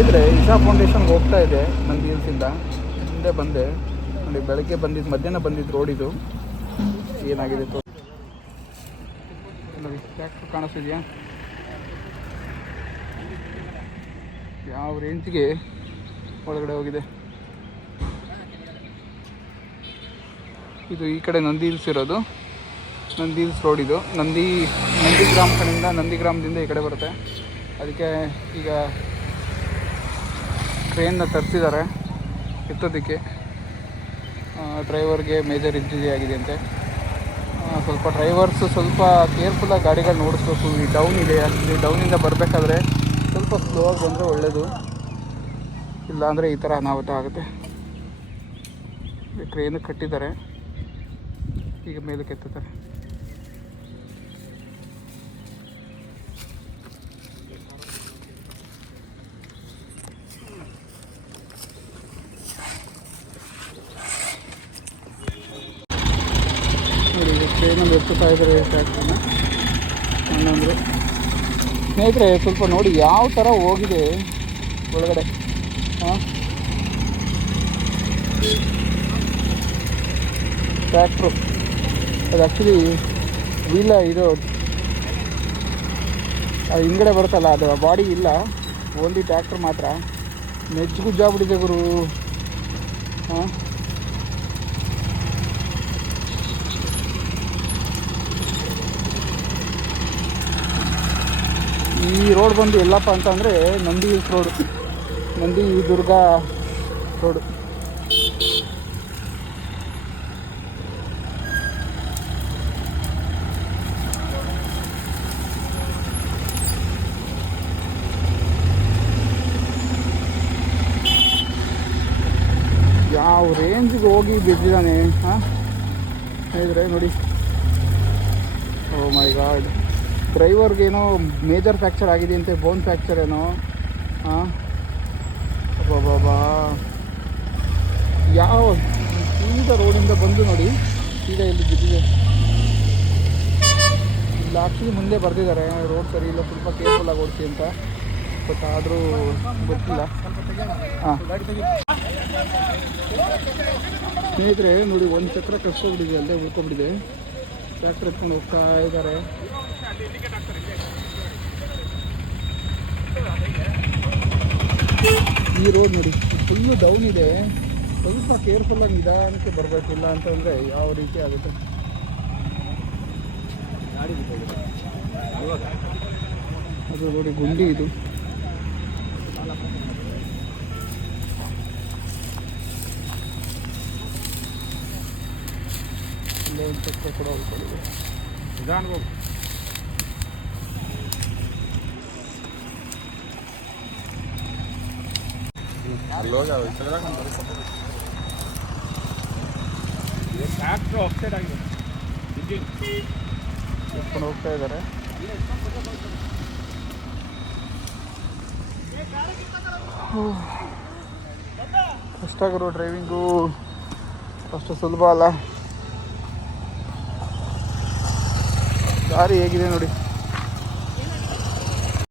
ಸ್ನೇಹಿತರೆ ಇಶಾ ಫೌಂಡೇಶನ್ಗೆ ಹೋಗ್ತಾ ಇದೆ ನಂದಿ ಹಿಲ್ಸಿಂದ. ಹಿಂದೆ ಬಂದೆ. ಅಲ್ಲಿ ಬೆಳಗ್ಗೆ ಬಂದಿದ್ದು ಮಧ್ಯಾಹ್ನ ಬಂದಿದ್ದು ರೋಡಿದು ಏನಾಗಿದೆ ಟ್ರ್ಯಾಕ್ಟರ್ ಕಾಣಿಸ್ತಿದ್ಯಾ? ಯಾವ ರೇಂಜ್ಗೆ ಒಳಗಡೆ ಹೋಗಿದೆ? ಇದು ಈ ಕಡೆ ನಂದಿ ಹಿಲ್ಸ್ ಇರೋದು. ನಂದಿ ಹಿಲ್ಸ್ ರೋಡ್ ಇದು. ನಂದಿ ನಂದಿ ಗ್ರಾಮ ಕಡೆಯಿಂದ ನಂದಿ ಗ್ರಾಮದಿಂದ ಈ ಕಡೆ ಬರುತ್ತೆ. ಅದಕ್ಕೆ ಈಗ ಟ್ರೈನ್ನ ತರಿಸಿದ್ದಾರೆ ಎತ್ತೋದಕ್ಕೆ ಡ್ರೈವರ್ಗೆ ಮೇಜರ್ ಇಂಜುರಿ ಆಗಿದೆ ಅಂತೆ ಸ್ವಲ್ಪ ಡ್ರೈವರ್ಸು ಸ್ವಲ್ಪ ಕೇರ್ಫುಲ್ಲಾಗಿ ಗಾಡಿಗಳನ್ನ ಓಡಿಸ್ಬೇಕು ಈ ಡೌನ್ ಇದೆ. ಈ ಡೌನಿಂದ ಬರಬೇಕಾದ್ರೆ ಸ್ವಲ್ಪ ಸ್ಲೋ ಆಗಿ ಬಂದರೆ ಒಳ್ಳೆಯದು ಇಲ್ಲಾಂದರೆ ಈ ಥರ ಅನಾಹುತ ಆಗುತ್ತೆ. ಟ್ರೈನ್ ಕಟ್ಟಿದ್ದಾರೆ. ಈಗ ಮೇಲಕ್ಕೆ ಎತ್ತುತ್ತಾರೆ. ಟ್ರೈನಲ್ಲಿ ಎತ್ತುತ್ತಾ ಇದ್ದಾರೆ ಟ್ಯಾಕ್ಟ್ರನ್ನ ಅಣ್ಣಂದರು ಸ್ನೇಹಿತರೆ, ಸ್ವಲ್ಪ ನೋಡಿ ಯಾವ ಥರ ಹೋಗಿದೆ ಒಳಗಡೆ. ಹಾಂ? ಟ್ರ್ಯಾಕ್ಟ್ರು ಅದು ಆ್ಯಕ್ಚುಲಿ ವೀಲ ಇದು ಅದು ಹಿಂಗಡೆ ಬರುತ್ತಲ್ಲ, ಅದು ಬಾಡಿ ಇಲ್ಲ. ಓನ್ಲಿ ಟ್ರ್ಯಾಕ್ಟ್ರ್ ಮಾತ್ರ. ನೆಜ್ಗುಜ್ಜಾಗ್ಬಿಟ್ಟಿದೆ ಗುರು. ಹಾಂ ಈ ರೋಡ್ ಬಂದು ಎಲ್ಲಪ್ಪ ಅಂತಂದರೆ Nandi hills road. Nandi, Durga road. ಯಾವ ರೇಂಜ್ಗೆ ಹೋಗಿ ಬಿದ್ದಿದ್ದಾನೆ, ಹಾಂ? ಹೇಳಿದ್ರೆ ನೋಡಿ. ಓ ಮೈ ಗಾಡ್ ಡ್ರೈವರ್ಗೇನೋ ಮೇಜರ್ ಫ್ಯಾಕ್ಚರ್ ಆಗಿದೆ ಅಂತೆ, ಬೋನ್ ಫ್ಯಾಕ್ಚರ್ ಏನೋ. ಹಾಂ ಬಾಬಾ ಯಾವ ಸೀದಾ ರೋಡಿಂದ ಬಂದು ನೋಡಿ, ಸೀದಾ ಇಲ್ಲಿ ಬಿದ್ದಿದೆ. ಇಲ್ಲ ಮುಂದೆ ಬರ್ತಿದ್ದಾರೆ ರೋಡ್ ಸರಿ ಇಲ್ಲ, ಸ್ವಲ್ಪ ಕೇರ್ಫುಲ್ಲಾಗಿ ಓಡಿಸಿ ಅಂತ. ಬಟ್ ಆದರೂ ಗೊತ್ತಿಲ್ಲ. ಹಾಂ ಸ್ನೇಹಿತರೆ, ನೋಡಿ, ಒಂದು ಚಕ್ರ ಕಸ್ಕೊಬಿಟ್ಟಿದೆ ಅಲ್ಲೇ ಉಳ್ಕೊಬಿಟ್ಟಿದೆ ಟ್ರ್ಯಾಕ್ಟರ್ ಎತ್ಕೊಂಡು ಹೋಗ್ತಾ ಇದ್ದಾರೆ. ಈ ರೋಡ್ ನೋಡಿ ಫುಲ್ಲು ಡೌನ್ ಇದೆ. ಸ್ವಲ್ಪ ಕೇರ್ಫುಲ್ಲಾಗಿ ನಿಧಾನಕ್ಕೆ ಬರಬೇಕಿಲ್ಲ ಅಂತಂದರೆ ಯಾವ ರೀತಿ ಆಗುತ್ತೆ? ಅದು ನೋಡಿ ಗುಂಡಿ ಇದು. ಇಲ್ಲೇ ಕೂಡ ಉಳ್ಕೊಂಡಿದೆ ನಿಧಾನಕ್ಕೆ ಟ್ರ್ಯಾಕ್ಟ್ರು ಎತ್ಕೊಂಡು ಹೋಗ್ತಾ ಇದ್ದಾರೆ ಕಷ್ಟ ಗುರು ಡ್ರೈವಿಂಗು ಅಷ್ಟು ಸುಲಭ ಅಲ್ಲ. ದಾರಿ ಹೇಗಿದೆ ನೋಡಿ.